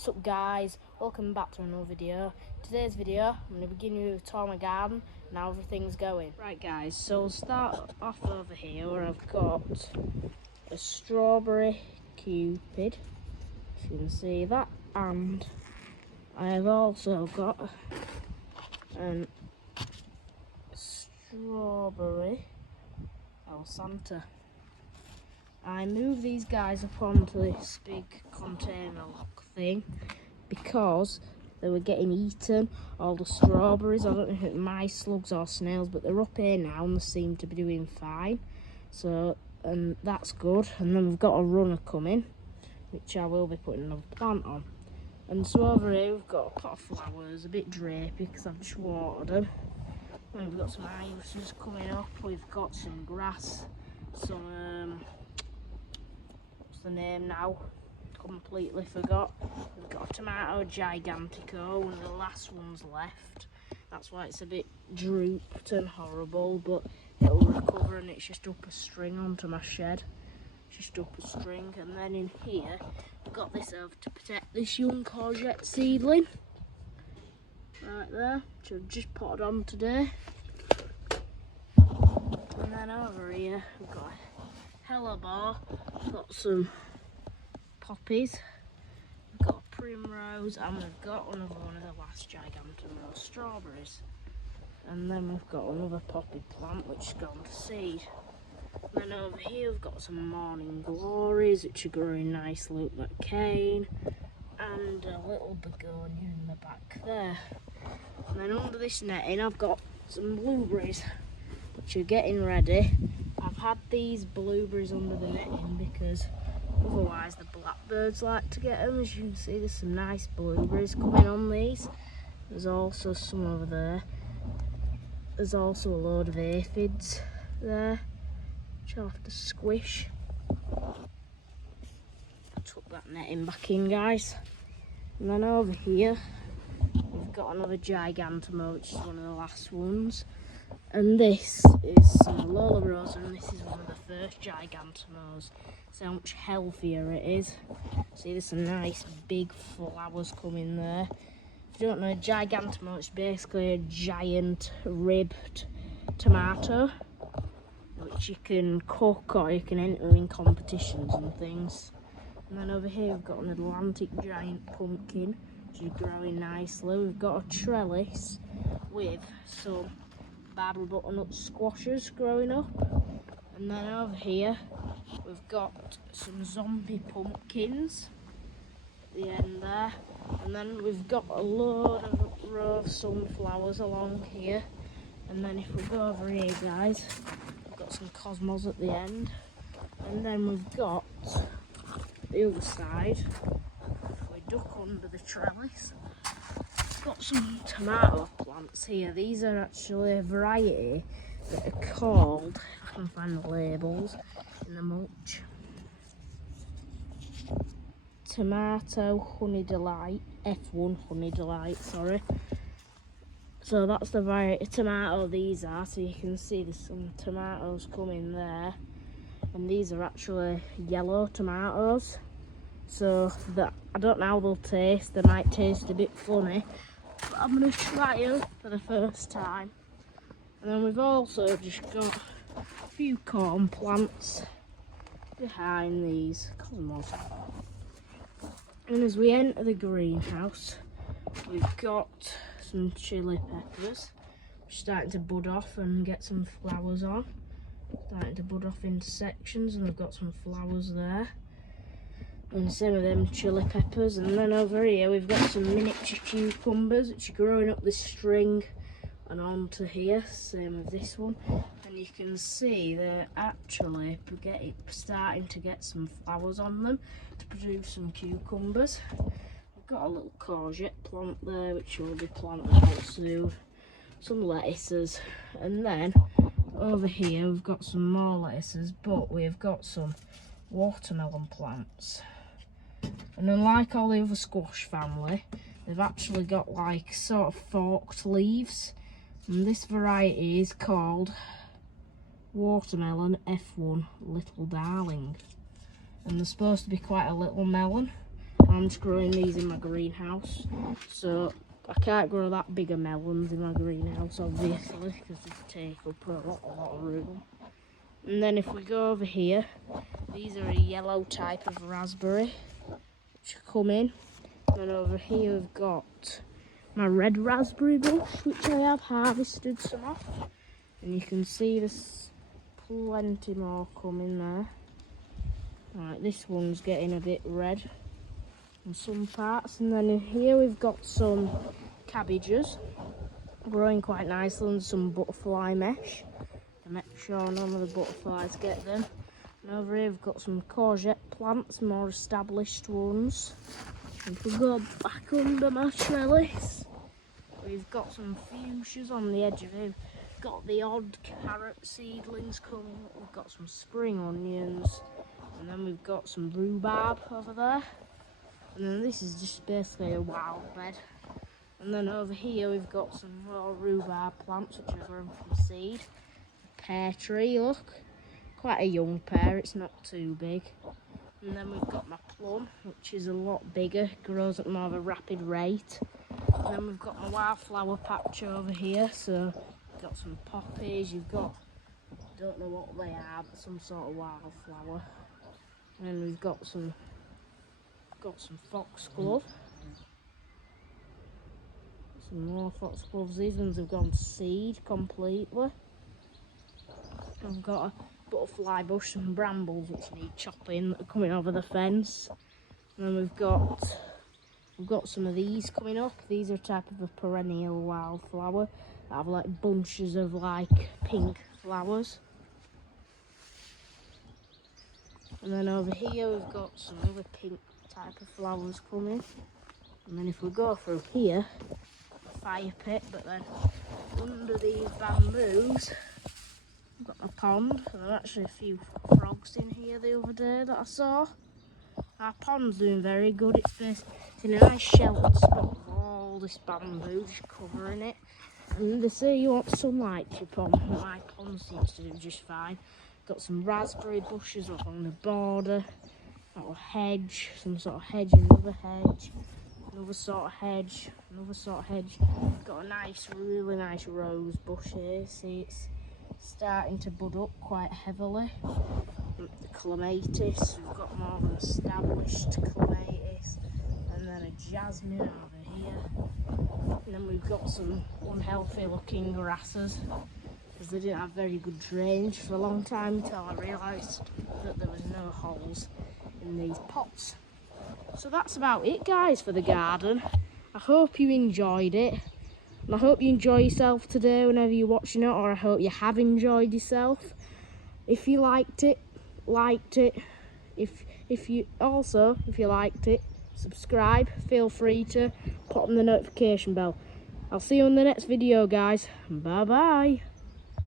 What's up guys, welcome back to another video. Today's video I'm going to begin with a tour of my garden and how everything's going. Right guys, so we'll start off over here where I've got a strawberry cupid, if you can see that, and I've also got a strawberry Santa. I moved these guys up onto this big container lock thing because they were getting eaten, all the strawberries. I don't know if it's mice, slugs or snails, but they're up here now and they seem to be doing fine. So, and that's good. And then we've got a runner coming, which I will be putting another plant on. And so over here we've got a pot of flowers, a bit drapey because I've just watered them. And we've got some irises coming up, we've got some grass, some the name now, completely forgot. We've got a tomato gigantico, one of the last ones left. That's why it's a bit drooped and horrible, but it'll recover, and it's just up a string onto my shed. Just up a string. And then in here I've got this over to protect this young courgette seedling right there, which I've just potted on today. And then over here we've got hellebore, got some poppies, we've got a primrose, and we've got one of the last gigantorose strawberries. And then we've got another poppy plant which has gone to seed. And then over here we've got some morning glories which are growing nicely up that cane, and a little begonia in the back there. And then under this netting I've got some blueberries which are getting ready. I've had these blueberries under the netting because otherwise the blackbirds like to get them. As you can see, there's some nice blueberries coming on these. There's also some over there. There's also a load of aphids there, which I'll have to squish. I took that netting back in, guys. And then over here we've got another gigantomo, which is one of the last ones. And this is some Lola Rosa, and this is one of the first gigantomos. See how much healthier it is. See, there's some nice big flowers coming there. If you don't know, a gigantomo, it's basically a giant ribbed tomato, which you can cook or you can enter in competitions and things. And then over here we've got an Atlantic giant pumpkin, which is growing nicely. We've got a trellis with some Barbara butternut squashes growing up. And then over here we've got some zombie pumpkins at the end there. And then we've got a load of rose sunflowers along here. And then if we go over here, guys, we've got some cosmos at the end. And then we've got the other side, if we duck under the trellis, got some tomato plants here. These are actually a variety that are called, if I can find the labels in the mulch, Tomato Honey Delight, F1 Honey Delight, sorry. So that's the variety of tomato these are. So you can see there's some tomatoes coming there, and these are actually yellow tomatoes. So that, I don't know how they'll taste. They might taste a bit funny, but I'm going to try them for the first time. And then we've also just got a few corn plants behind these cosmos. And as we enter the greenhouse, we've got some chili peppers, which are starting to bud off and get some flowers on. Starting to bud off into sections, and we've got some flowers there. And same with them chili peppers. And then over here we've got some miniature cucumbers which are growing up this string and onto here, same with this one. And you can see they're actually starting to get some flowers on them to produce some cucumbers. We've got a little courgette plant there which will be planted out soon, some lettuces, and then over here we've got some more lettuces, but we've got some watermelon plants. And unlike all the other squash family, they've actually got like sort of forked leaves, and this variety is called Watermelon F1 Little Darling, and they're supposed to be quite a little melon. I'm just growing these in my greenhouse. So I can't grow that bigger melons in my greenhouse, obviously, because they take up a lot of room. And then if we go over here, these are a yellow type of raspberry, which come in. And over here we've got my red raspberry bush, which I have harvested some off. And you can see there's plenty more coming there. Right, this one's getting a bit red in some parts. And then in here we've got some cabbages growing quite nicely and some butterfly mesh to make sure none of the butterflies get them. And over here we've got some courgette plants, more established ones. And if we go back under my trellis, we've got some fuchsias on the edge of it. We've got the odd carrot seedlings coming up. We've got some spring onions. And then we've got some rhubarb over there. And then this is just basically a wild bed. And then over here we've got some more rhubarb plants which are grown from seed. A pear tree, look. Quite a young pear, it's not too big. And then we've got my plum, which is a lot bigger, grows at more of a rapid rate. And then we've got my wildflower patch over here, so we've got some poppies, you've got, don't know what they are, but some sort of wildflower. And then we've got some foxglove. Some more foxgloves, these ones have gone seed completely. I've got a butterfly bush and brambles which need chopping that are coming over the fence. And then we've got some of these coming up. These are a type of a perennial wildflower that have like bunches of like pink flowers. And then over here we've got some other pink type of flowers coming. And then if we go through here, a fire pit, but then under these bamboos I've got a pond, and there are actually a few frogs in here the other day that I saw. Our pond's doing very good. It's in a nice sheltered spot with all this bamboo just covering it. And they say you want sunlight to your pond, but my pond seems to do just fine. Got some raspberry bushes along the border, got a hedge, some sort of hedge, another hedge, another sort of hedge, another sort of hedge. Got a nice, really nice rose bush here. See, it's starting to bud up quite heavily. The clematis, we've got more of an established clematis, and then a jasmine over here. And then we've got some unhealthy looking grasses because they didn't have very good drainage for a long time until I realised that there was no holes in these pots. So that's about it, guys, for the garden. I hope you enjoyed it. And I hope you enjoy yourself today whenever you're watching it, or I hope you have enjoyed yourself. If you liked it, if you liked it, subscribe. Feel free to put on the notification bell. I'll see you in the next video, guys. Bye bye.